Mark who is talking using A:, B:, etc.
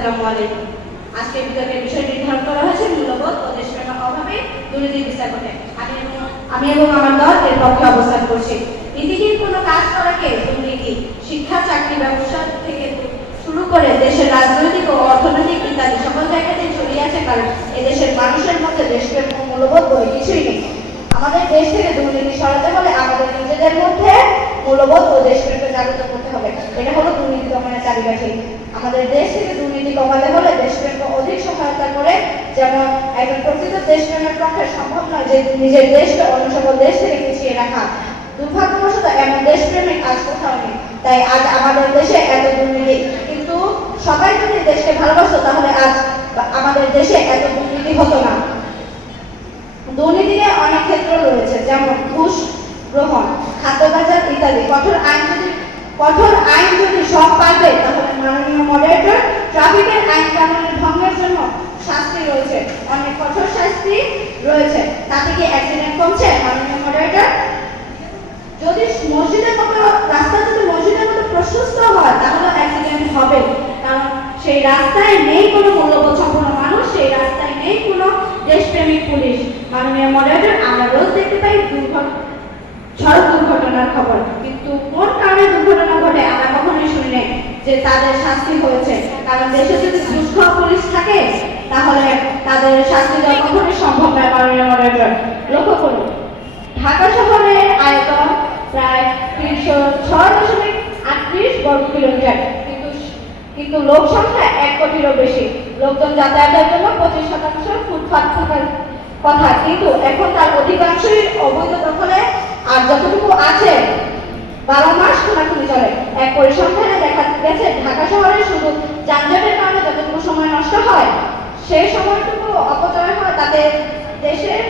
A: আসসালামু আলাইকুম। আজকে বিতর্কের বিষয় নির্ধারণ করা হয়েছে। মূল্যবোধ ও অভাবে দুর্নীতির বিচার ঘটে আমি এবং আমি এবং আমার দল এর পক্ষে অবস্থান করছি। নীতিহীন কোনো কাজ করাকে দুর্নীতি শিক্ষা, চাকরি, ব্যবসা থেকে শুরু করে দেশের রাজনৈতিক ও অর্থনৈতিক ইত্যাদি সকল জায়গাতেই ছড়িয়ে আছে, কারণ এদেশের মানুষের মধ্যে দেশপ্রেম ও মূল্যবোধ বলে কিছুই নেই। আমাদের দেশ থেকে দুর্নীতি সরাতে হলে আমাদের নিজেদের মধ্যে মূল্যবোধ ও দেশপ্রেমকে জাগ্রত করতে হবে। এটা হলো দুর্নীতি দমনের চাবিকাঠি। আমাদের দেশ থেকে দুর্নীতি কমাতে হলে দেশপ্রেমকে অধিক সহায়তা করে যেমন একজন প্রকৃত দেশপ্রেমের পক্ষে সম্ভব নয় যে নিজের দেশকে অন্য সকল দেশ থেকে পিছিয়ে রাখা। দুর্ভাগ্যবশত এমন দেশপ্রেমিক আজ কোথাও নেই। তাই আজ আমাদের দেশে এত দুর্নীতি। কিন্তু সবাই যদি দেশকে ভালোবাসতো, তাহলে আজ আমাদের দেশে এত দুর্নীতি হতো না। দুর্নীতির অনেক ক্ষেত্র রয়েছে যেমন ঘুষ গ্রহণ খাদ্য বাজার ইত্যাদি কঠোর আইন যদি কঠোর আইন যদি সব পাবে তাহলে মাননীয় মডারেটর ট্রাফিকের আইন কানুনের ভঙ্গের জন্য শাস্তি রয়েছে। অনেক কঠোর শাস্তি রয়েছে। তাতে কি অ্যাক্সিডেন্ট কমছে? মাননীয় মডারেটর যদি মসজিদের মতো, রাস্তা যদি মসজিদের মতো প্রশস্ত হয়, তাহলে অ্যাক্সিডেন্ট হবে। কারণ সেই রাস্তায় নেই কোনো মূল্যবোধ সম্পন্ন মানুষ, সেই রাস্তায় নেই কোনো দেশপ্রেমিক পুলিশ। মাননীয় মডারেটর আমরা রোজ দেখতে পাই দুর্ঘটনা সড়ক দুর্ঘটনার খবর। কিন্তু কোন কারণে দুর্ঘটনা ঘটে আমরা কখনোই শুনি নাই যে তাদের শাস্তি হয়েছে। কারণ দেশে যদি খাওয়া পুলিশ থাকে, তাহলে তাদের শাস্তি দেওয়া কখনোই সম্ভব মাননীয় মডারেটর। লক্ষ্য করুন, ঢাকা শহরের আয়তন প্রায় তিনশো ছয় দশমিক আটত্রিশ বর্গ কিলোমিটার। কিন্তু কিন্তু লোক সংখ্যা এক কোটিরও বেশি। লোকজন যাতায়াতের জন্য পঁচিশ শতাংশ ফুটপাত থাকার কথা। কিন্তু এখন তার অধিকাংশই অবৈধ দখলে, আর যতটুকু আছে, বারো মাস খোলাখুলি চলে। এক পরিসংখ্যানে দেখা গেছে, ঢাকা শহরে শুধু যানজটের কারণে যতটুকু সময় নষ্ট হয় সেই সময়টুকু অপচয় হয় তাতে দেশের